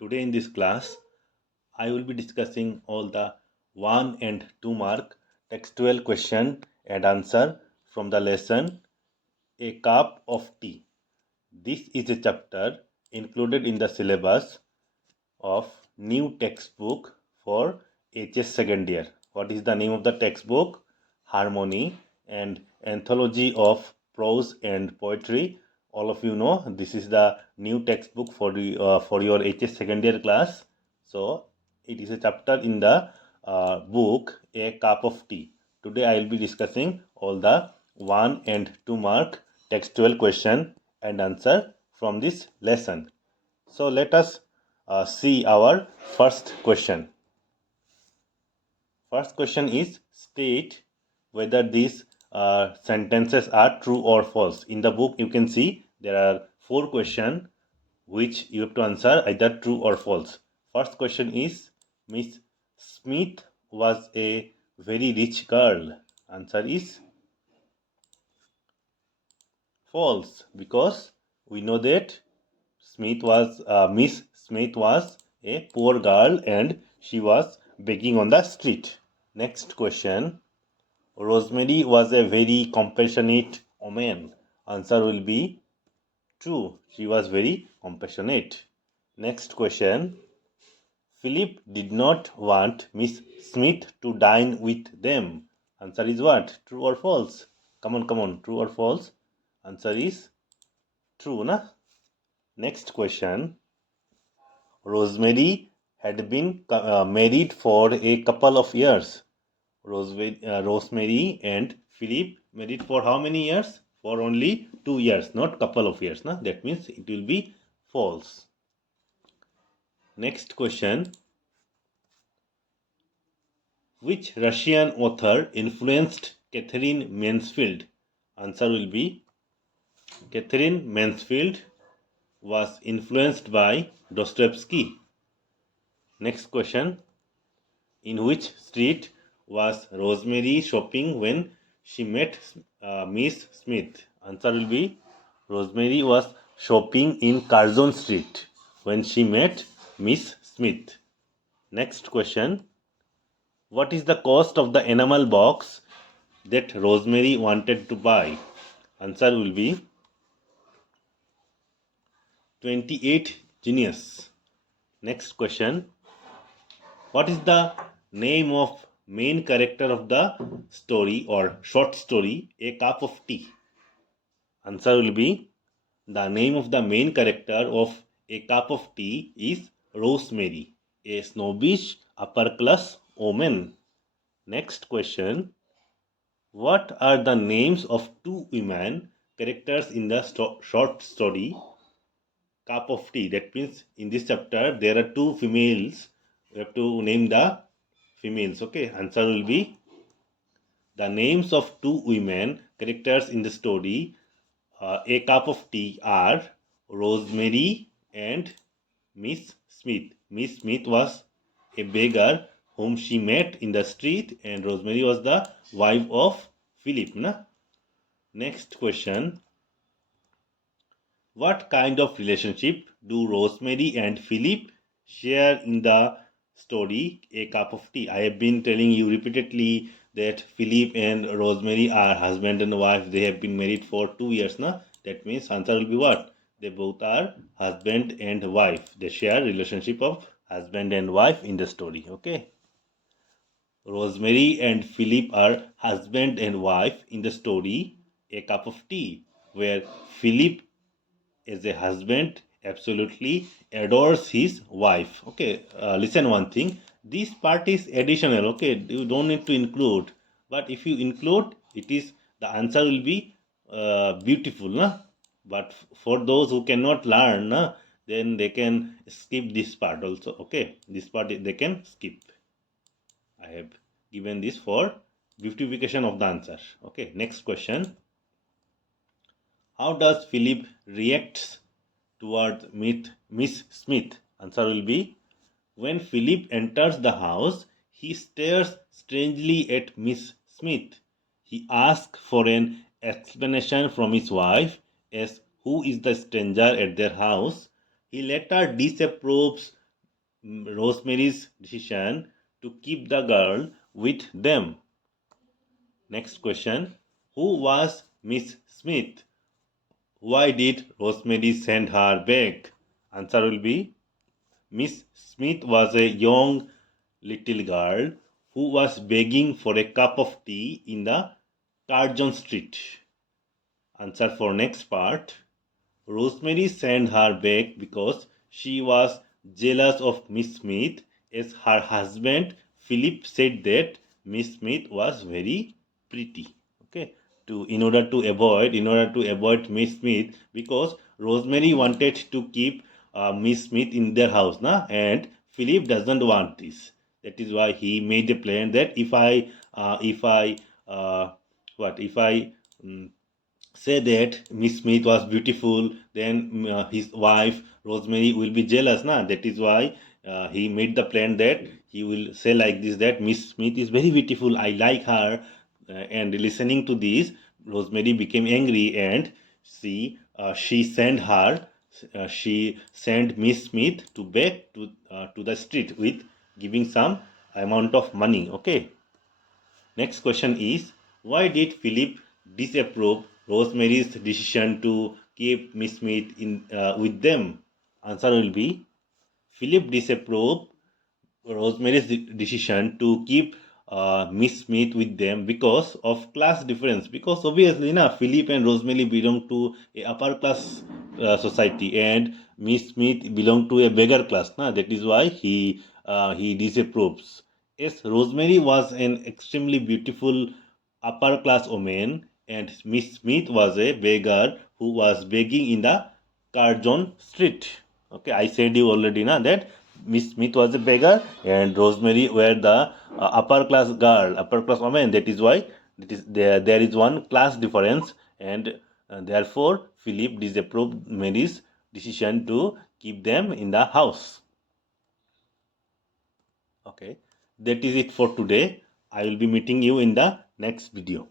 Today in this class, I will be discussing all the 1 and 2 mark textual question and answer from the lesson A Cup of Tea. This is a chapter included in the syllabus of new textbook for HS second year. What is the name of the textbook? Harmony and Anthology of Prose and Poetry. All of you know this is the new textbook for your HS second year class. So it is a chapter in the book A Cup of Tea. Today I will be discussing all the 1 and 2 mark textual question and answer from this lesson. So let us see our first question. First question is state whether these sentences are true or false. In the book you can see there are 4 questions which you have to answer either true or false. First question is Miss Smith was a very rich girl. Answer is false because we know that Miss Smith was a poor girl and she was begging on the street. Next question. Rosemary was a very compassionate woman. Answer will be true. She was very compassionate. Next question. Philip did not want Miss Smith to dine with them. Answer is what? True or false? Come on. True or false? Answer is true, na? Next question. Rosemary had been married for a couple of years. Rosemary and Philip married for how many years? For only 2 years, not couple of years. Na? That means it will be false. Next question. Which Russian author influenced Catherine Mansfield? Answer will be Catherine Mansfield was influenced by Dostoevsky. Next question. In which street was Rosemary shopping when she met Miss Smith? Answer will be Rosemary was shopping in Curzon Street when she met Miss Smith. Next question. What is the cost of the enamel box that Rosemary wanted to buy? Answer will be 28 guineas. Next question. What is the name of main character of the story or short story A Cup of Tea? Answer will be the name of the main character of A Cup of Tea is Rosemary, a snobbish upper class woman. Next question. What are the names of 2 women characters in the short story Cup of Tea? That means in this chapter there are 2 females. We have to name the females. Okay, answer will be the names of 2 women characters in the story A Cup of Tea are Rosemary and Miss Smith. Miss Smith was a beggar whom she met in the street, and Rosemary was the wife of Philip. Na? Next question. What kind of relationship do Rosemary and Philip share in the story A Cup of Tea? I have been telling you repeatedly that Philip and Rosemary are husband and wife. They have been married for 2 years. Na? That means answer will be what? They both are husband and wife. They share relationship of husband and wife in the story. Okay. Rosemary and Philip are husband and wife in the story A Cup of Tea, where Philip as a husband absolutely adores his wife. Okay, listen one thing. This part is additional. Okay, you don't need to include. But if you include, it is the answer will be beautiful. Na? But for those who cannot learn, na, then they can skip this part also. Okay, this part they can skip. I have given this for beautification of the answer. Okay, next question. How does Philip react toward Miss Smith? Answer will be when Philip enters the house, he stares strangely at Miss Smith. He asks for an explanation from his wife as who is the stranger at their house. He later disapproves Rosemary's decision to keep the girl with them. Next question. Who was Miss Smith? Why did Rosemary send her back? Answer will be Miss Smith was a young little girl who was begging for a cup of tea in the Carjon Street. Answer for next part. Rosemary sent her back because she was jealous of Miss Smith, as her husband Philip said that Miss Smith was very pretty. Okay, in order to avoid Miss Smith, because Rosemary wanted to keep Miss Smith in their house, and Philip doesn't want this. That is why he made a plan that if I what if I say that Miss Smith was beautiful, then his wife Rosemary will be jealous, That is why he made the plan that he will say like this, that Miss Smith is very beautiful. I like her. And listening to this, Rosemary became angry, and she sent Miss Smith to beg to the street with giving some amount of money. Okay. Next question is, why did Philip disapprove Rosemary's decision to keep Miss Smith with them? Answer will be, Philip disapproved Rosemary's decision to keep Miss Smith with them because of class difference. Because obviously, Philip and Rosemary belong to a upper class society, and Miss Smith belong to a beggar class. That is why he disapproves. Yes, Rosemary was an extremely beautiful upper class woman, and Miss Smith was a beggar who was begging in the Carjon Street. Okay, I said you already that Miss Smith was a beggar and Rosemary were the upper class girl, upper class woman. That is why there is one class difference, and therefore Philip disapproved Mary's decision to keep them in the house. Okay, that is it for today. I will be meeting you in the next video.